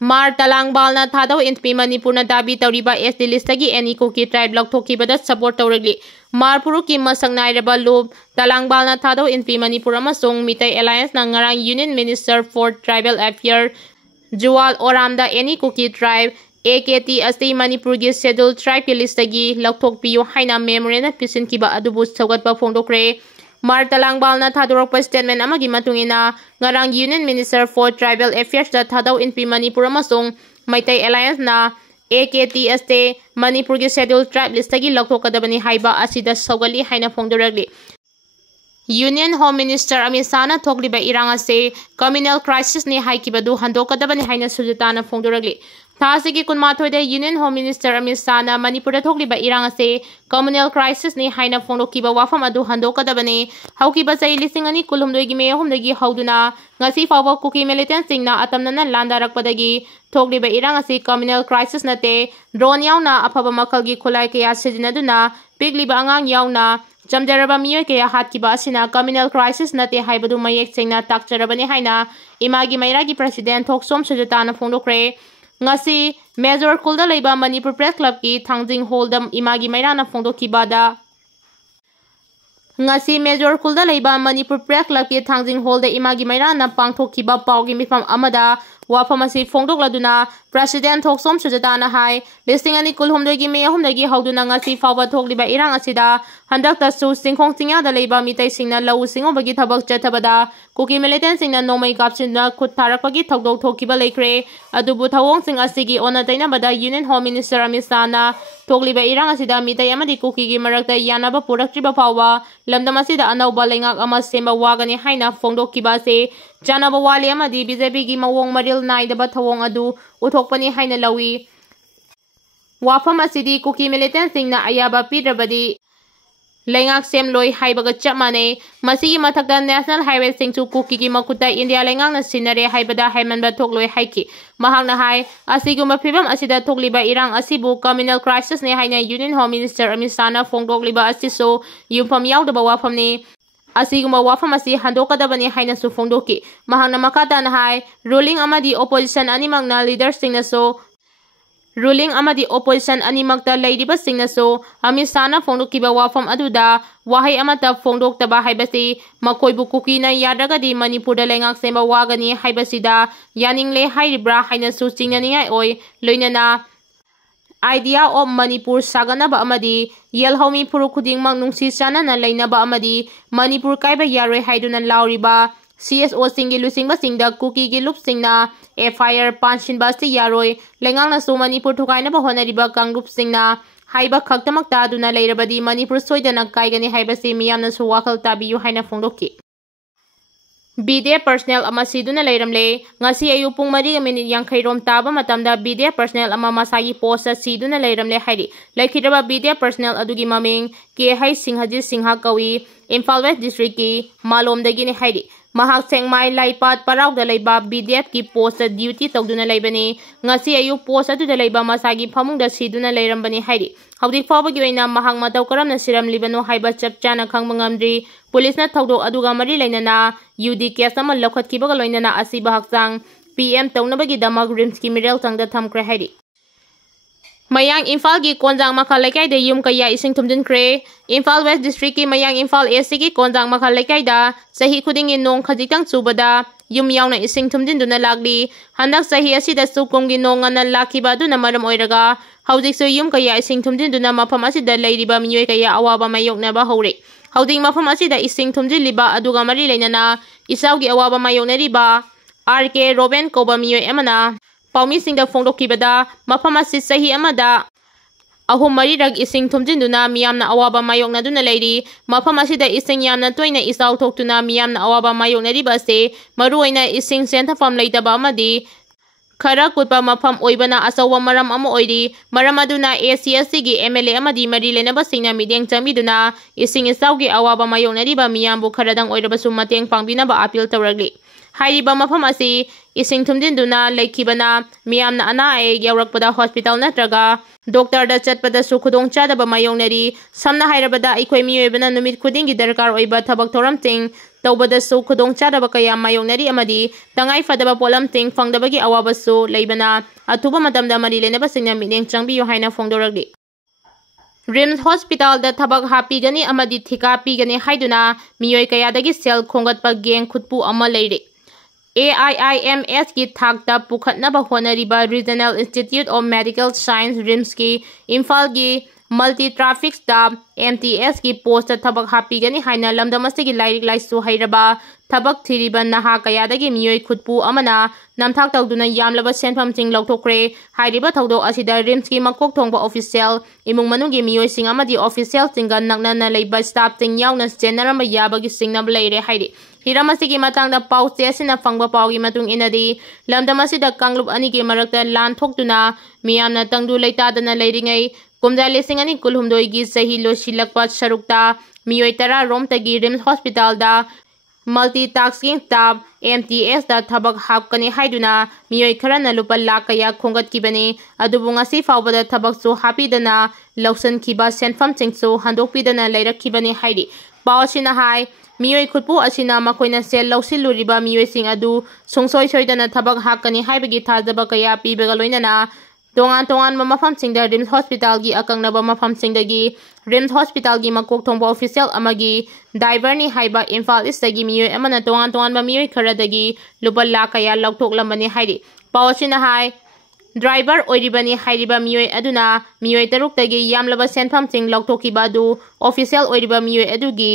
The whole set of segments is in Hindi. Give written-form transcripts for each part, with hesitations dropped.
Hmar talangbalna thadau inpi Manipurna dabi tawriba SD listagi any Kuki tribe lawthokibada support tawragli. Hmar puruki masang nairaba lub talangbalna thadau inpi Manipur amasung Mitai Alliance na ngarang Union Minister for Tribal Affairs Juwal Oramda any Kuki tribe AKT asti Manipurgi scheduled tribe listagi lawthokpiyo haina memorandum pisinkiba adubu sagatpa phongdokre. Hmar talangbalna thadorokpa statement amagi matungina ngarang Union Minister for Tribal Affairs da thadau inpi Manipur amasung Mitai Alliance na AKT asti Manipurgi scheduled tribe listagi lawthokadabani haiba asida sagali haina phongdoragli. Union Home Minister Amit Shahna thokliba irang ase communal crisis ni haikibadu handokadabani haina sujatana phongdoragli. Thasigi kunmathoida Union Home Minister Amit Shahna Manipurda thokliba irang ase communal crisis ni haina phongdokiba wafam adu handokadabani haukiba chai lising ani kulhumdoi gi me ahumdagi hauduna ngasi fawba Kuki militant singna atamnana landarakpadagi thokliba irang ase communal crisis nate drone yauna afaba makalgi khulai kaya sijinaduna pigliba angang yauna jamjaraba miyoy kaya hatkiba asina communal crisis nate haibadu mayek singna takjarabani haina imagi mairagi president thoksom sujatana phongdokre. Ngasi Major Kulda Leiba Manipur Press Club ki Thangjing Hall dam imagi mairana phongdokibada ngasi Major Kulda Leiba Manipur Press Club ki Thangjing Hall da imagi mairana pangthokiba pawgi mifam amada wafam asi phongdokladuna President Thoksom Sujatana hai listing ani kulhumdogi me ahumdagi hauduna ngasi fawba thokliba irang asida handakta su singkhong tingya da leiba mitai singna lau singobagi thabak chathabada Kuki militant singna nomai kapchinna khut tharakpagi thokdok thokiba leikre adubu thawong sing asigi ona tainabada Union Home Minister Amit Shahna thokliba irang asida mitai amadi Kuki gi marakta yanaba puraktriba fawba lamdam asida anauba leingak ama semba wagani haina phongdokiba se janaba wali amadi BJP gi mawong maril naidaba thawong adu uthokpani haina lawi wafam asidi Kuki militant singna ayaba pidrabadi leingak semloi haibaga chapmane masigi mathakda national highway singchu Kuki gi makuta India leingak na sinare haibada haimanba thokloi haiki mahakna hai asiguma phibam asida thokliba irang asibu communal crisis ne haina Union Home Minister Amit Shahna phongdokliba asiso yumpham yaudaba wafam ne asiguma wafam asi handokadabani haina su phongdoki mahakna makata na hai ruling amadi opposition animakna leaders singna so ruling amadi opposition animakta leiriba singna so Amit Shahna phongdokiba wafam aduda wahai amata phongdoktaba haibasi makoibu Kuki na yadragadi Manipurda leingak semba wagani haibasida yaningle hairibra haina su chingnaningai oi loinana idea of Manipur saganaba amadi yelhomi puru khuding mang nungsi chanana leinaba amadi Manipur kaiba yaroi haiduna lauriba CSO singi lusingba singda Kuki gi lup singna FIR panshin basti yaroi lengang na su Manipur thukaina ba honariba kangrup singna haiba khaktamakta aduna leirabadi Manipur soidana kaigani haibasi miyamna su wakal tabiyu haina phongdoki BDF personnel ama siduna leiramle ngasi ayu pung 4:50 rom taba matamda BDF personnel ama masagi post siduna leiramle hairi laikhidaba BDF personnel adugi maming ke hai singhaji singha kawi Imphal West district ki malomdagi ni hairi mahak sengmai laipat paraugda leiba BDF ki post duty tawduna leibani ngasi ayu post adu leiba masagi phamungda siduna leirambani hairi haudik fawbagi oina mahak matau karamna siram libano haiba chapchana khangba ngamdri police na thawdok aduga mari leinana UD case ama lokhatkibaga loinana asiba hakchang PM tawnabagi damak rims ki miral changda thamkre hairi Mayang Imphal gi konjang makha lekai de yum kaya ising thumjin kre Imphal West district ki Mayang Imphal East gi konjang makha lekai da sahi khuding in nong khajitang chubada yum yauna ising thumjin duna lagli handak sahi asida sukum gi nong ana lakhiba duna maram oiraga haujik so yum kaya ising thumjin duna mafam asida leiriba miyoi kaya awaba mayokna ba hore hauding mafam asida ising thumjin liba aduga mari leinana isaugi awaba mayokna riba RK Robin koba miyoi amana Paumi singda phongdokibada mafam asi sahi amada ahum marirag ising thumjinduna miyamna awaba mayokna duna leiri mafam asida ising yamna toina isau thoktuna miyamna awaba mayokna ribase maruoina ising senthafam leitaba amadi khara kutpa mafam oibana asawa maram ama oiri maram aduna ACSC gi MLA amadi mari lenaba singna mideng chamiduna ising isaugi awaba mayokna riba miyambu kharadang oirabasu mateng pangbinaba appeal tawragli hairiba mafam asi ising thumjinduna leikibana miyamna ana e yaurakpada hospital natraga doctor da chatpada su khudong chadaba mayongnari samna hairabada ikoi miyoibana numit khudingi darkar oiba thabak thoram ting तौबदसु खुदोंचादबा कया मायोंगनारी अमदी तंगाई फदबा पोलम तिंग फंगदबगी अवाबसु लेबना अथुबा मतमदा मरी लेनबसिंगना मिनेंग चंगबियो हाइना फोंदोरगली रिम्स हॉस्पिटल दा थबक हापीगनी अमदी थिका पीगनी हाइदुना मियोय कयादगी सेल खोंगतपा गेंग खुदपु अमा लेरे AIIMS की थाकता पुखतनबा होनरिबा regional institute of medical science RIMS की इम्फाल की मल्टी ट्रैफिक स्टाफ MTS की पोस्ट थबक हापीगनी हाइना लमदमस्ती लाइरिक लाइसु हैरबा थबक थिरिबा नहा कयादगी मियोय खुदपु अमना नमथाक तौदुना यामलबा सेनफम चिंग लौथोखरे हाइरिबा थौदो असिदा रिम्स की मकोक थोंबा ऑफिशियल इमुंग मनुंगी मियोय सिंग अमदी ऑफिशियल चिंगा नकनना लेबा स्टाफ चिंग यावना चेनरम याबगी सिंगनब लेरे हाइरि हिरामसिगी मतंगदा पाउचे असिना फंगबा पाउगी मतुंग इनदी लमदमसिदा कांगलुप अनी के मरकता लान थोक्तुना मियामना तंगदु लेतादना लेरिङै कुमजा लिसिंग अनी कुलहुमदोई सही लोसिलकपा सरुक्ता मियोय तरा रोमतगी रिम्स हॉस्पिटल दा मल्टी टास्किंग स्टाफ MTS दा थबक हापकनी हाइदुना मियोय खरना लुपा लाख कया खोंगतकिबनी अदुबु ngasi फावबदा थबकसु हापीदना लौसनखिबा सेनफम चिंगसु हंदोकपीदना लेरखिबनी हाइदि पावसिना हाय मियोय खुदपु असिना मखोइना सेल लौसिलुरिबा मियोय सिंग अदु सुंगसोय सोयदना थबक हाकनी हाइबगी थाजबा कया पीबगा लोइनना तोंगान तोंगान मफम सिंगदा रिम्स हॉस्पिटल की अकंगनबा मफम सिंगदगी रिम्स हॉस्पिटल की मकोक थोंबा ऑफिशियल अमगी डाइवर्नी हाइबा इम्फाल ईस्टगी मियोय अमना तोंगान तोंगान मियोय खरदगी लुपा लाख कया लौथोकलमबनी हाइदि पावसिना हाय ड्राइवर ओइरिबनी हाइरिबा मियोय अदुना मियोय तरुक्तगी यामलबा सेनफम सिंग लौथोकिबा अदु ऑफिशियल ओइरिबा मियोय अदुगी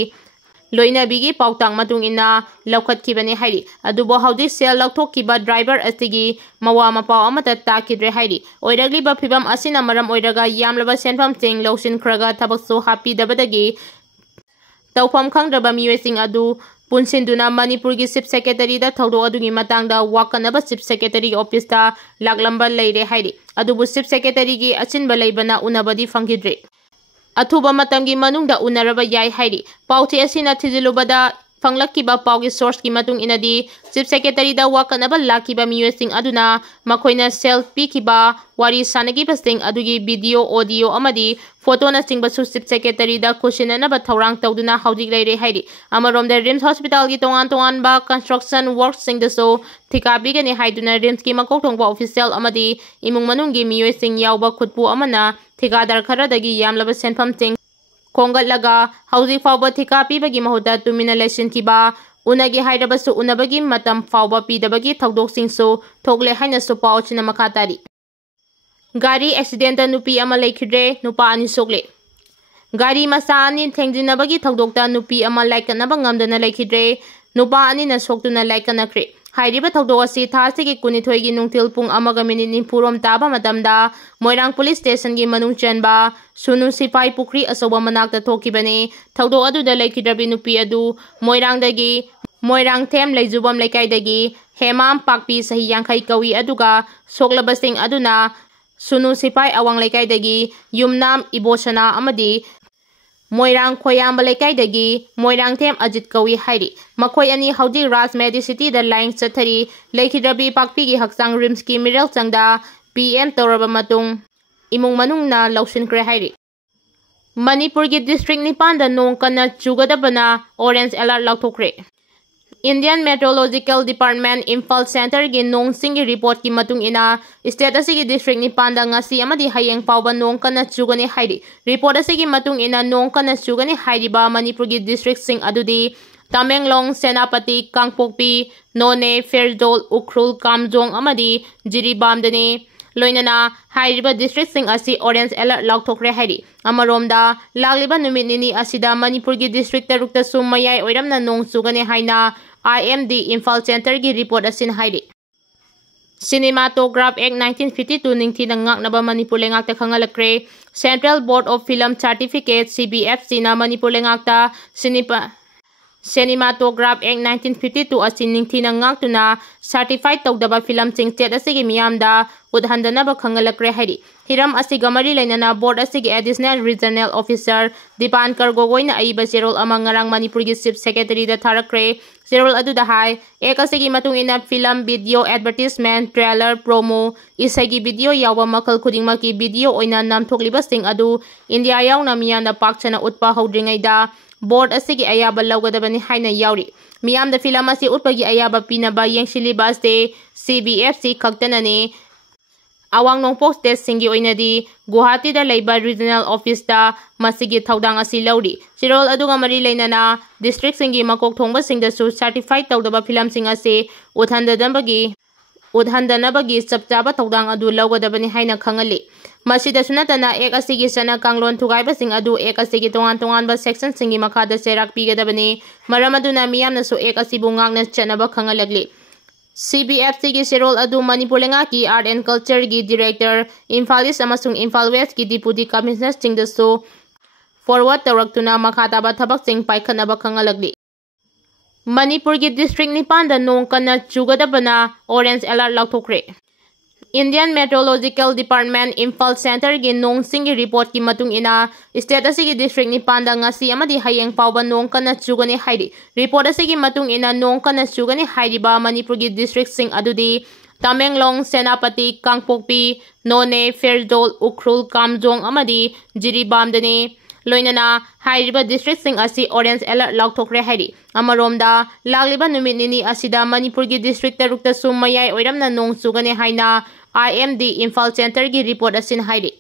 लोइनबीगी पाउतांग मतुंग इना लौखतखिबनी हाइरि अदुबो हाउदि सेल लौथोकिबा ड्राइवर असिगी मवा मपाव अमता ताकिद्रे हाइरि ओइरगलिबा फिबम असिना मरम ओइरगा यामलबा सेनफम सिंग लौसिनख्रगा थबकसु हापीदबदगी तौफम खंगद्रबा मियोय सिंग अदु पुनसिंदुना मणिपुर की चीफ सेक्रेटरी दा थौदो अदुगी मतंगदा वाकनबा चीफ सेक्रेटरी ऑफिस दा लागलंबा लेरे हाइरि अदुबु चीफ सेक्रेटरी की अचिनबा लेबना उनबदी फंगिद्रे अथुबा मतंगी मनुंगदा उनरबा याय हाइरि पाउचे असिना थिजिलुबदा फंगलक्किबा पाउगी सोर्स की मतुंग इनदी चीफ सेक्रेटरी दा वाकनबा लाकिबा मियोसिंग अदुना मखोइना सेल्फ पीकिबा वारी सानगिबा सिंग अदुगी वीडियो ऑडियो अमदी फोटोना सिंगबसु चीफ सेक्रेटरी दा खुशिननबा थौरांग तौदुना हौजिक लेरे हाइरि अमरोमदा रिम्स हॉस्पिटल की तोंगान तोंगान बा कंस्ट्रक्शन वर्क सिंगदसो थिकाबीगनी हाइदुना रिम्स की मकोक थोंबा ऑफिशियल अमदी इमुंग मनुंगी मियोसिंग यावबा खुदपु अमना ठिकादार खरदगी यामलबा सेनफम सिंग खोंगलगा हौजिक फावबा ठिका पीबगी महुदा तुमिना लेसिनखिबा उनगी हाइरबसु उनबगी मतम फावबा पीदबगी थौदोकसिंगसु थोगले हाइनसु पाउचिना मखातारी गाड़ी एक्सीडेंट नुपी अमा लेखिद्रे नुपा अनि सोगले गाड़ी मसा अनि थेंजिनबगी थौदोकता नुपी अमा लाइकनबा ngamdana लेखिद्रे नुपा अनि न सोक्तुना लाइकनख्रे हाइरिबा थौदो असि थासिगी कुनिथोइगी नुंथिल पुंग अमगा मिनिट निफुरोम ताबा मतमदा मोइरांग पुलिस स्टेशन की मनुंग चेनबा सुनु सिपाई पुखरी असोबा मनाक्ता थोकिबने थौदो अदुदा लेखिद्रबी नुपी अदु मोइरांगदगी मोइरांग थेम लेजुबम लेकाइदगी हेमाम पाकपी सही यांखै कवि अदुगा सोक्लबसिंग अदुना सुनु सिपाई अवांग लेकाइदगी युमनाम इबोसना अमदी मोइरांग खोयाम लेकाइदगी मोइरांग थेम अजित कवि हाइरि मखोय अनि हौजी राज मेडिसिटी द लाइन चथरी लेखिद्रबी पाकपी की हक्सांग रिम्स की मिरल चंगदा PM तौरबा मतुंग इमुंग मनुंगना लौसिनख्रे हाइरि मणिपुर की डिस्ट्रिक्ट निपान द नोंग कन्ना चुगदबना ऑरेंज अलर्ट लौथोखरे Indian meteorological department Imphal centre की नोंग सिंग रिपोर्ट की मतुंग इना स्टेट असिगी डिस्ट्रिक्ट निपान द ngasi amadi hayeng पावबा नोंग कन्ना चुगनी हाइरि रिपोर्ट असिगी मतुंग इना नोंग कन्ना चुगनी हाइरिबा मणिपुर की डिस्ट्रिक्ट सिंग अदुदी तमेंगलोंग सेनापति कांगपोकपी नोने फेरजोल उखरुल कामजोंग अमदी जिरीबामदने लोइनना हाइरिबा डिस्ट्रिक्ट सिंग असी ऑरेंज अलर्ट लौथोखरे हाइरि अमरोमदा लागलिबा नुमित निनी असिदा मणिपुर की डिस्ट्रिक्ट तरुक्ता सुमयाय ओइरमना नोंग चुगने हाइना IMD इम्फाल सेंटर की रिपोर्ट असिन हाइरि सिनेमाटोग्राफ एक्ट 1952 निंगथीना ngaknaba मणिपुर लेंगाकता खंगलक्रे central board of film certificate CBFC ना मणिपुर लेंगाकता सिनेमाटोग्राफ एक्ट 1952 असी निंगथीना ngaktuna सर्टिफाइड तौदबा फिल्म सिंग स्टेट असिगी मियामदा उदहंदनबा खंगलक्रे हाइरि हिरम असिगा मरी लेनना बोर्ड असिगी एडिशनल रीजनल ऑफिसर दीपानकर गोगोइना अइबा जेरोल अमंगरांग मणिपुर की चीफ सेक्रेटरी दा थारक्रे जेरोल अदुदा हाय एक असिगी मतुंग इना film video advertisement trailer promo इसगी वीडियो यावबा मखल खुदिंगमा की वीडियो ओइना नामथोकलिबा सिंग अदु India यावना मियाना पाकचना उत्पा हौद्रिङैदा board asigi ayaba lawgadabani haina yauri miyam da film asi utpagi ayaba pinaba yengshiliba ase CBFC khaktanani awang nongpok state singi oinadi Guwahati da leiba regional office da masigi thaudang asi lauri chirol aduga mari leinana district singi makok thongba singda su certified tawdaba film sing ase udhandanabagi chapchaba thaudang adu lawgadabani haina khangali masida sunatana ek asigi sana kanglon thugaiba sing adu ek asigi tongan ba section singi makhada serak pigadabani maramaduna miyamna su ek asibu ngangna chanaba khangalagli CBFC की शेरोल अदु मणिपुर लेंगा की आर्ट एंड कल्चर की डायरेक्टर इम्फाल ईस्ट अमसुंग इम्फाल वेस्ट की डिप्यूटी कमिश्नर सिंगदसु फॉरवर्ड तौरक्तुना मखाताबा थबक सिंग पाइखनबा खंगलगली मणिपुर की डिस्ट्रिक्ट निपान दा नोंग कन्ना चुगदबना ऑरेंज अलर्ट लौथोखरे Indian meteorological department Imphal centre की नोंग सिंग की रिपोर्ट की मतुंग इना स्टेट असि डिस्ट्रिक्ट निपान दा ngasi amadi hayeng pawba nong kana chugani hairi report asि की मतुंग इना नोंग kana chugani hairiba manipur की district sing adudi Tamenglong Senapati Kangpokpi None Ferjol Ukhrul Kamjong amadi Jiribam dane loinana hairiba district sing asi orange alert lauthokre hairi amaromda lagliba numit nini asida manipur की district tarukta sum mayai oiramna nong chugani haina IMD Imphal Center की report asin hairi